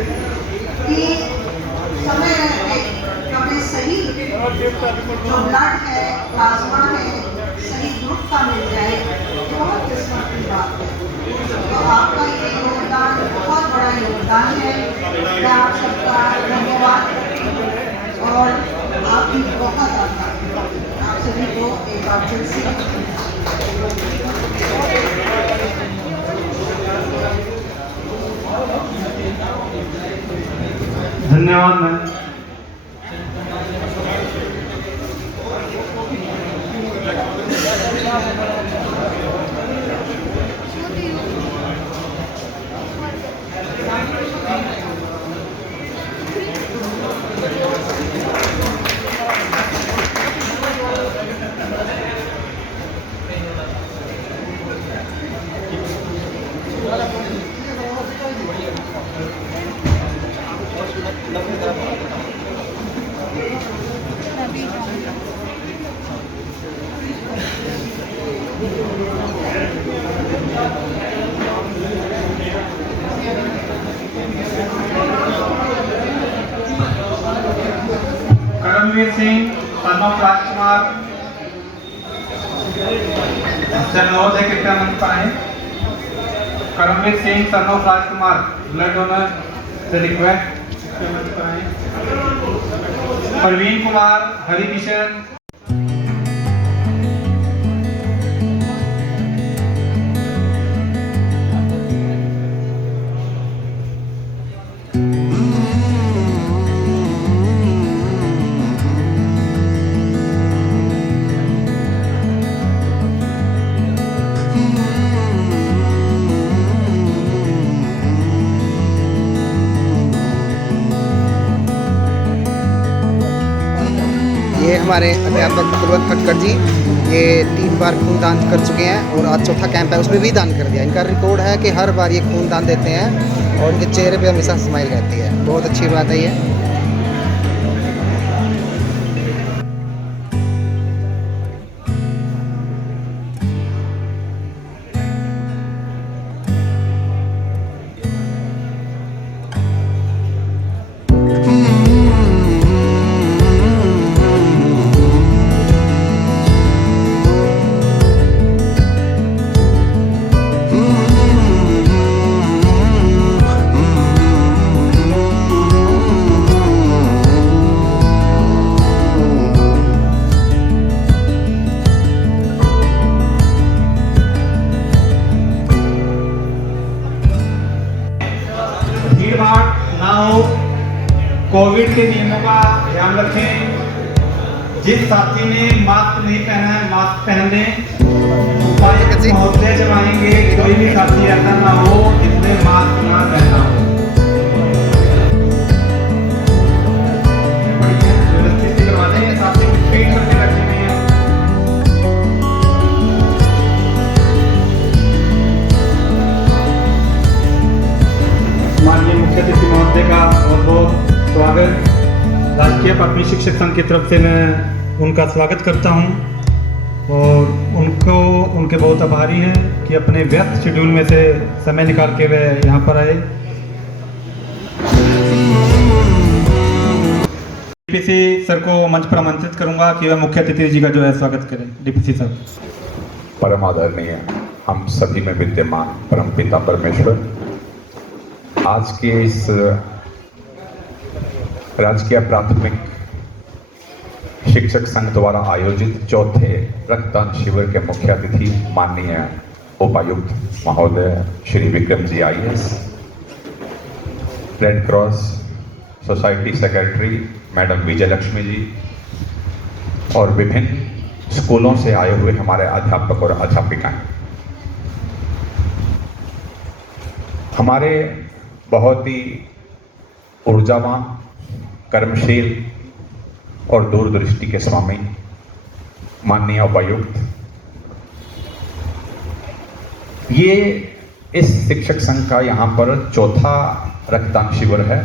कि समय रहते हमें सही जो ब्लड है, प्लाज्मा है, सही ग्रुप का मिल जाए, बहुत किस्मत की बात है। तो आपका ये योगदान बहुत बड़ा योगदान है। मैं आप सबका धन्यवाद करती हूँ और आपकी बहुत आभार। आप सभी को एक बार फिर से धन्यवाद ma'am. Karamvir Singh son of Rajkumar Navodaya कृपया मंच पर आए। Karamvir Singh son of Rajkumar blood donor से रिक्वेस्ट कृपया मंच पर आए। प्रवीण कुमार हरिकिशन ये हमारे अध्यापक कुलवंत खटकर जी ये 3 बार खून दान कर चुके हैं और आज चौथा कैंप है उसमें भी दान कर दिया। इनका रिकॉर्ड है कि हर बार ये खून दान देते हैं और इनके चेहरे पे हमेशा स्माइल रहती है। बहुत अच्छी बात है ये। कोविड के नियमों का ध्यान रखें। जिस साथी ने मास्क नहीं पहना है मास्क पहन लें। महोदय चलाएंगे, कोई भी साथी ऐसा ना हो जिसने मास्क ना पहना हो। व्यवस्थित से करवा दें, साथी पेट करके रखे हैं। माननीय मुख्य अतिथि महोदय का बहुत बहुत स्वागत। राजकीय प्राथमिक शिक्षक संघ की तरफ से मैं उनका स्वागत करता हूं और उनके बहुत आभारी हैं कि अपने व्यस्त शेड्यूल में से समय निकाल के वे यहाँ पर आए। डीपीसी सर को मंच पर आमंत्रित करूंगा कि वह मुख्य अतिथि जी का जो है स्वागत करें। DPC sir. परम आदरणीय हम सभी में विद्यमान परम पिता परमेश्वर, आज के इस राजकीय प्राथमिक शिक्षक संघ द्वारा आयोजित चौथे रक्तदान शिविर के मुख्य अतिथि माननीय उपायुक्त महोदय Shri Vikram ji IAS, red cross society secretary madam Vijay Lakshmi ji और विभिन्न स्कूलों से आए हुए हमारे अध्यापक और अध्यापिकाएं, हमारे बहुत ही ऊर्जावान, कर्मशील और दूरदृष्टि के स्वामी माननीय उपायुक्त, ये इस शिक्षक संघ का यहाँ पर चौथा रक्तदान शिविर है।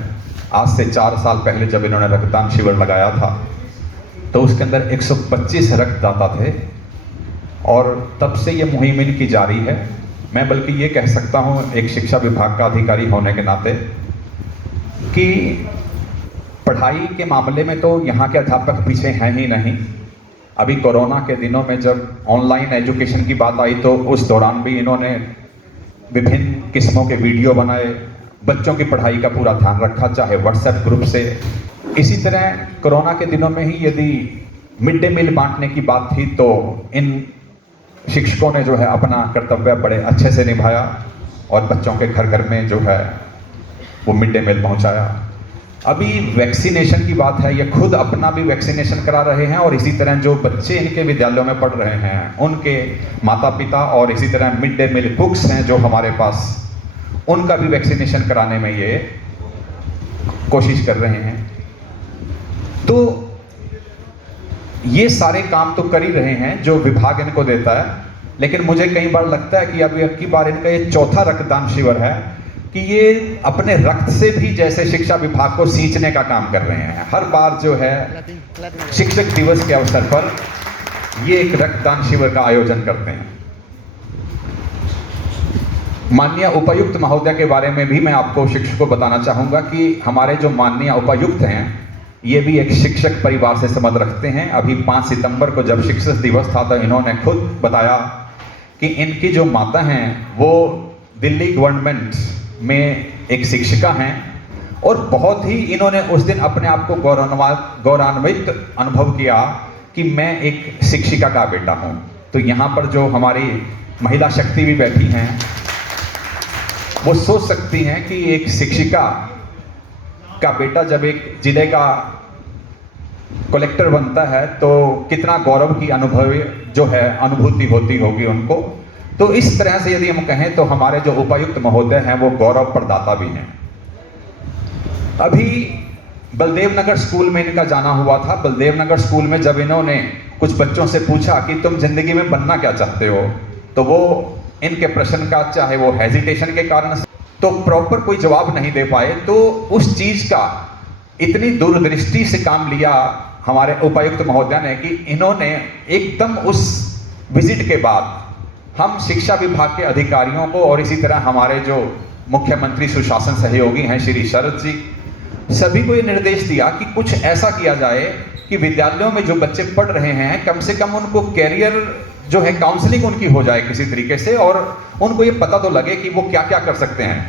आज से 4 साल पहले जब इन्होंने रक्तदान शिविर लगाया था तो उसके अंदर 125 रक्तदाता थे और तब से ये मुहिम इनकी जारी है। मैं बल्कि ये कह सकता हूँ एक शिक्षा विभाग का अधिकारी होने के नाते कि पढ़ाई के मामले में तो यहाँ के अध्यापक पीछे हैं ही नहीं। अभी कोरोना के दिनों में जब ऑनलाइन एजुकेशन की बात आई तो उस दौरान भी इन्होंने विभिन्न किस्मों के वीडियो बनाए, बच्चों की पढ़ाई का पूरा ध्यान रखा, चाहे व्हाट्सएप ग्रुप से। इसी तरह कोरोना के दिनों में ही यदि मिड डे मील बांटने की बात थी तो इन शिक्षकों ने जो है अपना कर्तव्य बड़े अच्छे से निभाया और बच्चों के घर घर में जो है वो मिड डे मील पहुंचाया। अभी वैक्सीनेशन की बात है, ये खुद अपना भी वैक्सीनेशन करा रहे हैं और इसी तरह जो बच्चे इनके विद्यालयों में पढ़ रहे हैं उनके माता पिता और इसी तरह मिड डे मील कुक्स हैं जो हमारे पास, उनका भी वैक्सीनेशन कराने में ये कोशिश कर रहे हैं। तो ये सारे काम तो कर ही रहे हैं जो विभाग इनको देता है, लेकिन मुझे कई बार लगता है कि अब की बार इनका ये चौथा रक्तदान शिविर है कि ये अपने रक्त से भी जैसे शिक्षा विभाग को सींचने का काम कर रहे हैं। हर बार जो है शिक्षक दिवस के अवसर पर ये एक रक्तदान शिविर का आयोजन करते हैं। माननीय उपायुक्त महोदय के बारे में भी मैं आपको शिक्षक को बताना चाहूंगा कि हमारे जो माननीय उपायुक्त हैं ये भी एक शिक्षक परिवार से संबंध रखते हैं। अभी 5 सितंबर को जब शिक्षक दिवस था तो इन्होंने खुद बताया कि इनकी जो माता हैं वो दिल्ली गवर्नमेंट में एक शिक्षिका हैं और बहुत ही इन्होंने उस दिन अपने आप को गौरवान्वित अनुभव किया कि मैं एक शिक्षिका का बेटा हूं। तो यहाँ पर जो हमारी महिला शक्ति भी बैठी हैं वो सोच सकती हैं कि एक शिक्षिका का बेटा जब एक जिले का कलेक्टर बनता है तो कितना गौरव की अनुभूति होती होगी उनको। तो इस तरह से यदि हम कहें तो हमारे जो उपायुक्त महोदय हैं वो गौरव प्रदाता भी हैं। अभी बलदेव नगर स्कूल में इनका जाना हुआ था। बलदेव नगर स्कूल में जब इन्होंने कुछ बच्चों से पूछा कि तुम जिंदगी में बनना क्या चाहते हो, तो वो इनके प्रश्न का, चाहे वो हेजिटेशन के कारण तो प्रॉपर कोई जवाब नहीं दे पाए, तो उस चीज का इतनी दूरदृष्टि से काम लिया हमारे उपायुक्त महोदय ने कि इन्होंने एकदम उस विजिट के बाद हम शिक्षा विभाग के अधिकारियों को और इसी तरह हमारे जो मुख्यमंत्री सुशासन सहयोगी हैं श्री शरद जी, सभी को ये निर्देश दिया कि कुछ ऐसा किया जाए कि विद्यालयों में जो बच्चे पढ़ रहे हैं कम से कम उनको कैरियर जो है काउंसलिंग उनकी हो जाए किसी तरीके से और उनको ये पता तो लगे कि वो क्या क्या कर सकते हैं।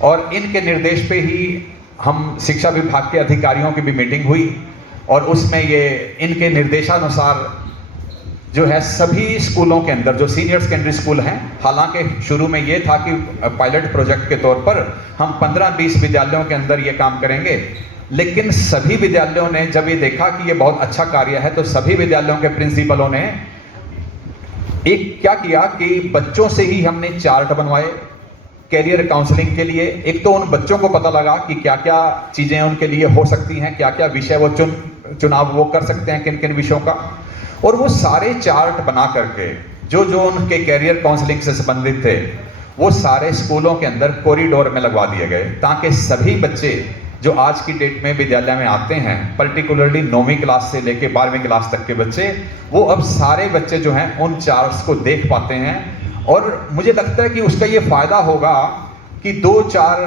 और इनके निर्देश पे ही हम शिक्षा विभाग के अधिकारियों की भी मीटिंग हुई और उसमें ये इनके निर्देशानुसार जो है सभी स्कूलों के अंदर जो सीनियर सेकेंडरी स्कूल हैं, हालांकि शुरू में ये था कि पायलट प्रोजेक्ट के तौर पर हम 15-20 विद्यालयों के अंदर ये काम करेंगे, लेकिन सभी विद्यालयों ने जब ये देखा कि ये बहुत अच्छा कार्य है तो सभी विद्यालयों के प्रिंसिपलों ने एक क्या किया कि बच्चों से ही हमने चार्ट बनवाए कैरियर काउंसलिंग के लिए। एक तो उन बच्चों को पता लगा कि क्या क्या चीजें उनके लिए हो सकती हैं, क्या क्या विषय वो चुनाव वो कर सकते हैं किन किन विषयों का, और वो सारे चार्ट बना करके जो जो उनके कैरियर काउंसलिंग से संबंधित थे वो सारे स्कूलों के अंदर कॉरिडोर में लगवा दिए गए, ताकि सभी बच्चे जो आज की डेट में विद्यालय में आते हैं, पर्टिकुलरली 9वीं क्लास से लेके 12वीं क्लास तक के बच्चे, वो अब सारे बच्चे जो हैं उन चार्ट्स को देख पाते हैं। और मुझे लगता है कि उसका ये फायदा होगा कि 2-4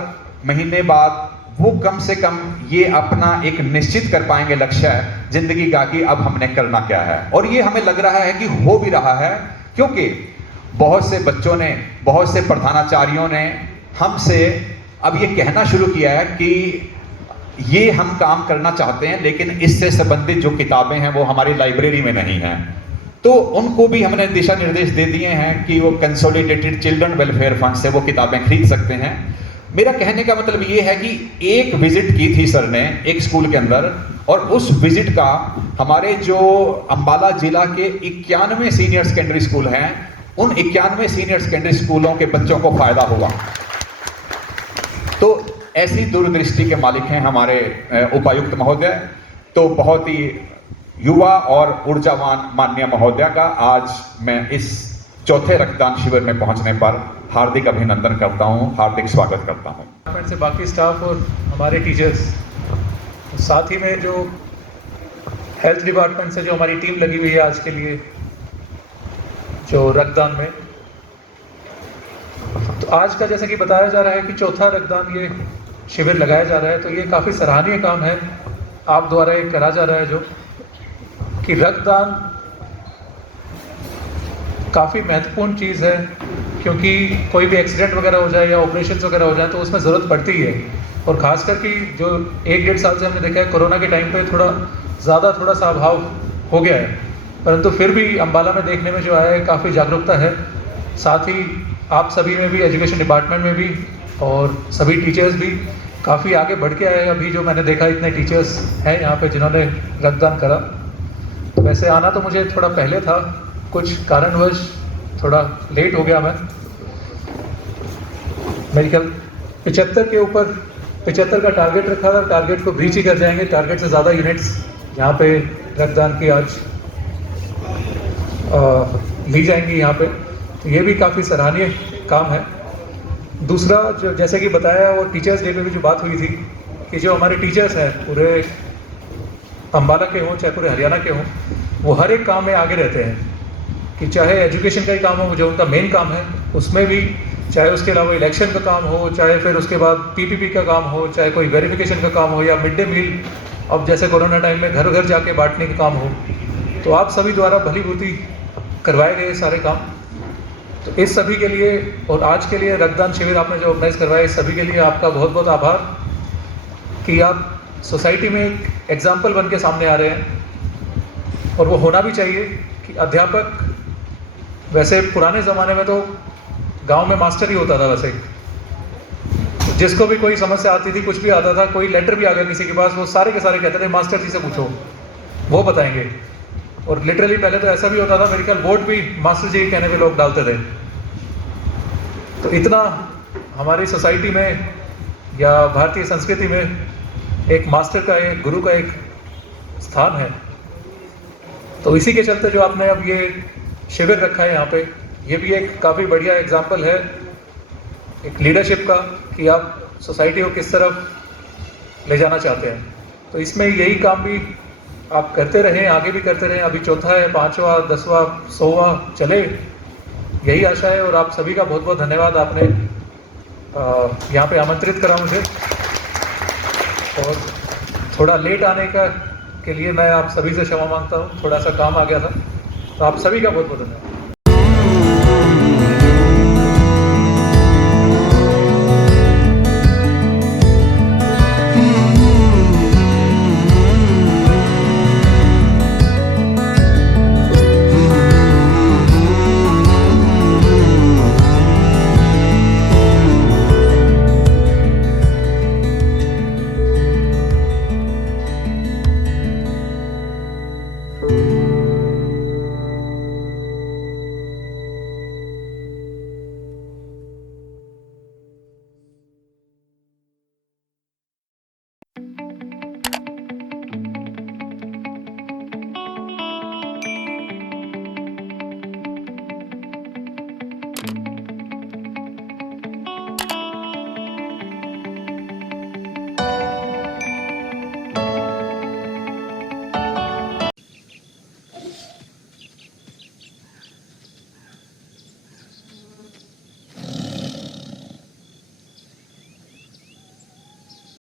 महीने बाद वो कम से कम ये अपना एक निश्चित कर पाएंगे लक्ष्य जिंदगी का कि अब हमने करना क्या है। और ये हमें लग रहा है कि हो भी रहा है, क्योंकि बहुत से बच्चों ने, बहुत से प्रधानाचार्यों ने हमसे अब ये कहना शुरू किया है कि ये हम काम करना चाहते हैं लेकिन इससे संबंधित जो किताबें हैं वो हमारी लाइब्रेरी में नहीं हैं। तो उनको भी हमने दिशा निर्देश दे दिए हैं कि वो कंसोलिडेटेड चिल्ड्रन वेलफेयर फंड से वो किताबें खरीद सकते हैं। मेरा कहने का मतलब ये है कि एक विजिट की थी सर ने एक स्कूल के अंदर, और उस विजिट का हमारे जो अंबाला जिला के 91 सीनियर सेकेंडरी स्कूल हैं, उन 91 सीनियर सेकेंडरी स्कूलों के बच्चों को फायदा हुआ। तो ऐसी दूरदृष्टि के मालिक हैं हमारे उपायुक्त महोदय। तो बहुत ही युवा और ऊर्जावान माननीय महोदय का आज मैं इस चौथे रक्तदान शिविर में पहुंचने पर हार्दिक अभिनंदन करता हूं, हार्दिक स्वागत करता हूं। डिपार्टमेंट से बाकी स्टाफ और हमारे टीचर्स, साथ ही में जो हेल्थ डिपार्टमेंट से जो हमारी टीम लगी हुई है आज के लिए जो रक्तदान में, तो आज का जैसे कि बताया जा रहा है कि चौथा रक्तदान ये शिविर लगाया जा रहा है, तो ये काफ़ी सराहनीय काम है आप द्वारा ये करा जा रहा है, जो कि रक्तदान काफ़ी महत्वपूर्ण चीज़ है, क्योंकि कोई भी एक्सीडेंट वगैरह हो जाए या ऑपरेशन वगैरह हो जाए तो उसमें ज़रूरत पड़ती ही है। और ख़ासकर कि जो 1-1.5 साल से हमने देखा है कोरोना के टाइम पे थोड़ा सा अभाव हो गया है, परंतु फिर भी अम्बाला में देखने में जो आया है काफ़ी जागरूकता है। साथ ही आप सभी में भी, एजुकेशन डिपार्टमेंट में भी और सभी टीचर्स भी काफ़ी आगे बढ़ के आए हैं। अभी जो मैंने देखा इतने टीचर्स हैं यहाँ पे जिन्होंने रक्तदान करा। वैसे आना तो मुझे थोड़ा पहले था, कुछ कारणवश थोड़ा लेट हो गया मैं। मेरे ख्याल 75 का टारगेट रखा था, टारगेट को ब्रीच ही कर जाएंगे। टारगेट से ज़्यादा यूनिट्स यहाँ पे रक्तदान की आज ली जाएंगी यहाँ पे, तो ये भी काफ़ी सराहनीय काम है। दूसरा जो जैसे कि बताया, वो टीचर्स डे पे भी जो बात हुई थी कि जो हमारे टीचर्स हैं पूरे अम्बाला के हों चाहे पूरे हरियाणा के हों, वो हर एक काम में आगे रहते हैं, कि चाहे एजुकेशन का ही काम हो जो उनका मेन काम है उसमें भी, चाहे उसके अलावा इलेक्शन का काम हो, चाहे फिर उसके बाद पीपीपी का काम हो, चाहे कोई वेरिफिकेशन का काम हो, या मिड डे मील अब जैसे कोरोना टाइम में घर घर जाके बांटने का काम हो, तो आप सभी द्वारा भली भांति करवाए गए सारे काम। तो इस सभी के लिए और आज के लिए रक्तदान शिविर आपने जो ऑर्गेनाइज करवाया, इस सभी के लिए आपका बहुत बहुत आभार कि आप सोसाइटी में एक एग्जाम्पल बन के सामने आ रहे हैं। और वो होना भी चाहिए कि अध्यापक, वैसे पुराने ज़माने में तो गांव में मास्टर ही होता था, वैसे जिसको भी कोई समस्या आती थी, कुछ भी आता था, कोई लेटर भी आ गया किसी के पास, वो सारे के सारे कहते थे मास्टर जी से पूछो, वो बताएंगे। और लिटरली पहले तो ऐसा भी होता था, मेरे ख्याल वोट भी मास्टर जी कहने पे लोग डालते थे। तो इतना हमारी सोसाइटी में या भारतीय संस्कृति में एक मास्टर का, एक गुरु का एक स्थान है। तो इसी के चलते जो आपने अब ये शिविर रखा है यहाँ पे, ये भी एक काफ़ी बढ़िया एग्जाम्पल है एक लीडरशिप का, कि आप सोसाइटी को किस तरफ ले जाना चाहते हैं। तो इसमें यही काम भी आप करते रहें, आगे भी करते रहें। अभी चौथा है, 5वां, 10वां, 100वां चले, यही आशा है। और आप सभी का बहुत बहुत धन्यवाद, आपने यहाँ पे आमंत्रित करा मुझे, और थोड़ा लेट आने का के लिए मैं आप सभी से क्षमा मांगता हूँ, थोड़ा सा काम आ गया था। तो आप सभी का बहुत बहुत धन्यवाद।